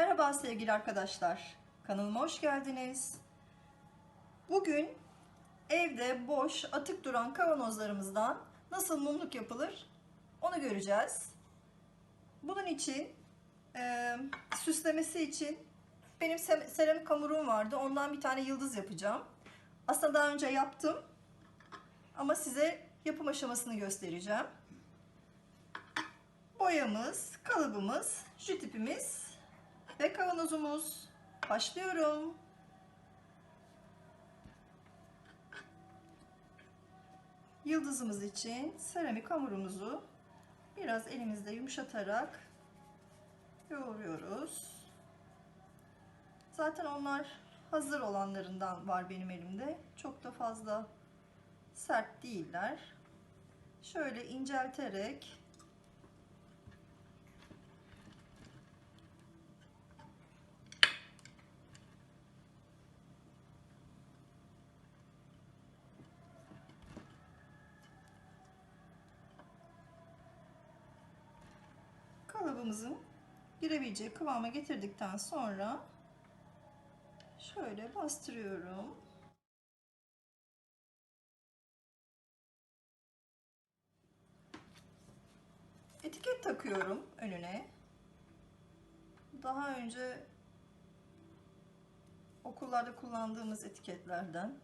Merhaba sevgili arkadaşlar. Kanalıma hoş geldiniz. Bugün evde boş, atık duran kavanozlarımızdan nasıl mumluk yapılır onu göreceğiz. Bunun için e, süslemesi için benim se- seramik hamurum vardı. Ondan bir tane yıldız yapacağım. Aslında daha önce yaptım. Ama size yapım aşamasını göstereceğim. Boyamız, kalıbımız, jüt ve kavanozumuz. Başlıyorum. Yıldızımız için seramik hamurumuzu biraz elimizde yumuşatarak yoğuruyoruz. Zaten onlar hazır olanlarından var benim elimde. Çok da fazla sert değiller. Şöyle incelterek kalıbımızın girebileceği kıvama getirdikten sonra şöyle bastırıyorum. Etiket takıyorum önüne. Daha önce okullarda kullandığımız etiketlerden.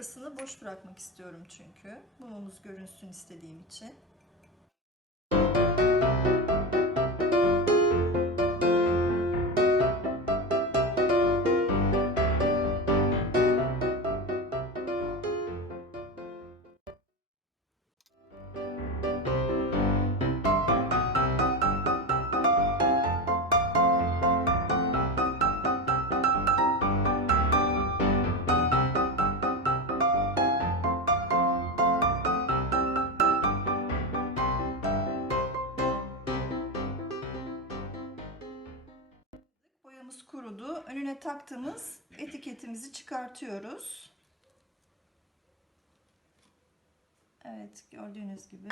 Orasını boş bırakmak istiyorum çünkü. Mumumuz görünsün istediğim için. Önüne taktığımız etiketimizi çıkartıyoruz. Evet gördüğünüz gibi.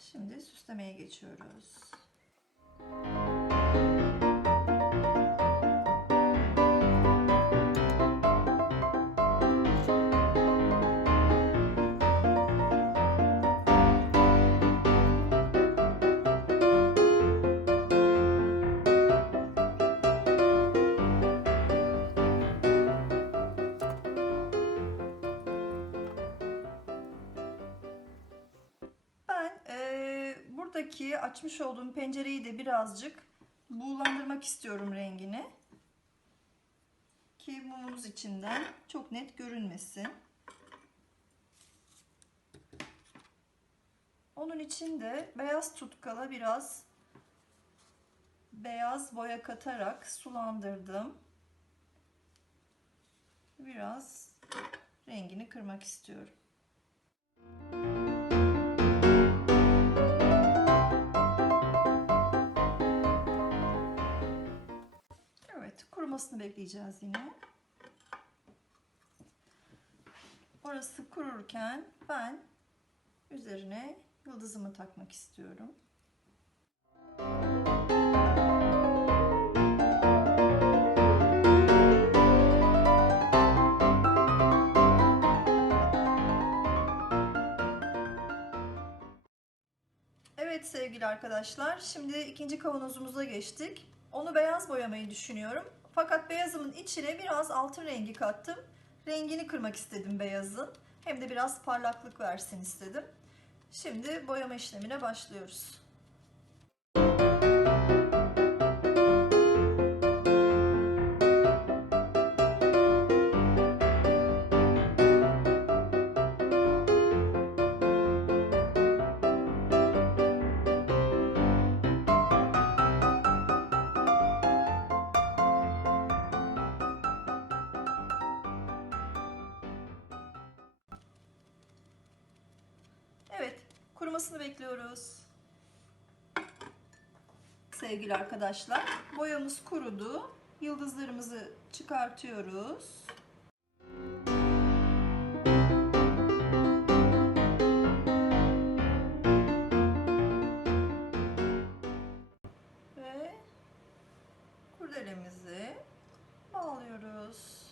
Şimdi süslemeye geçiyoruz. Ben buradaki açmış olduğum pencereyi de birazcık buğulandırmak istiyorum rengini. Ki mumumuz içinden çok net görünmesin. Onun için de beyaz tutkala biraz beyaz boya katarak sulandırdım. Biraz rengini kırmak istiyorum. Evet, kurumasını bekleyeceğiz yine. Orası kururken ben üzerine yıldızımı takmak istiyorum. Evet sevgili arkadaşlar, şimdi ikinci kavanozumuza geçtik. Onu beyaz boyamayı düşünüyorum. Fakat beyazımın içine biraz altın rengi kattım. Rengini kırmak istedim beyazın. Hem de biraz parlaklık versin istedim. Şimdi boyama işlemine başlıyoruz. Kurumasını bekliyoruz. Sevgili arkadaşlar, boyamız kurudu. Yıldızlarımızı çıkartıyoruz. Ve kurdelemizi bağlıyoruz.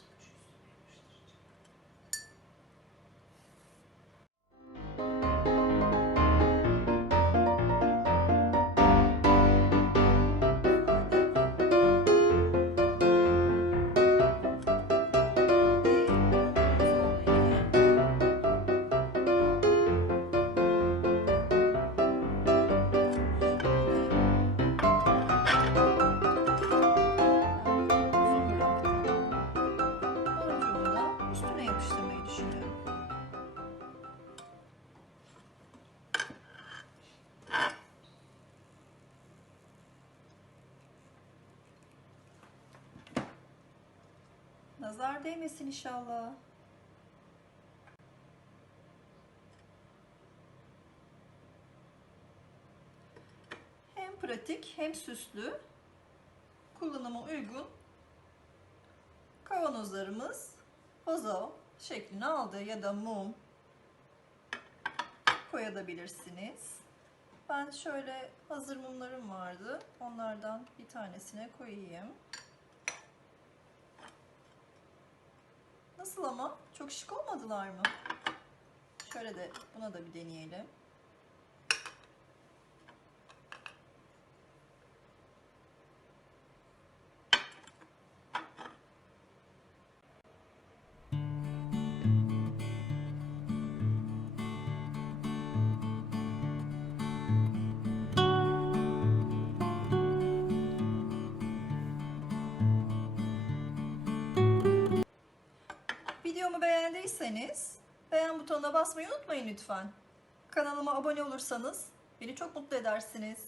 Nazar değmesin inşallah. Hem pratik hem süslü kullanıma uygun kavanozlarımız vazo şeklini aldı ya da mum koyabilirsiniz. Ben şöyle hazır mumlarım vardı. Onlardan bir tanesine koyayım. Nasıl ama? Çok şık olmadılar mı? Şöyle de buna da bir deneyelim. Beğendiyseniz beğen butonuna basmayı unutmayın lütfen. Kanalıma abone olursanız beni çok mutlu edersiniz.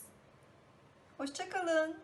Hoşçakalın.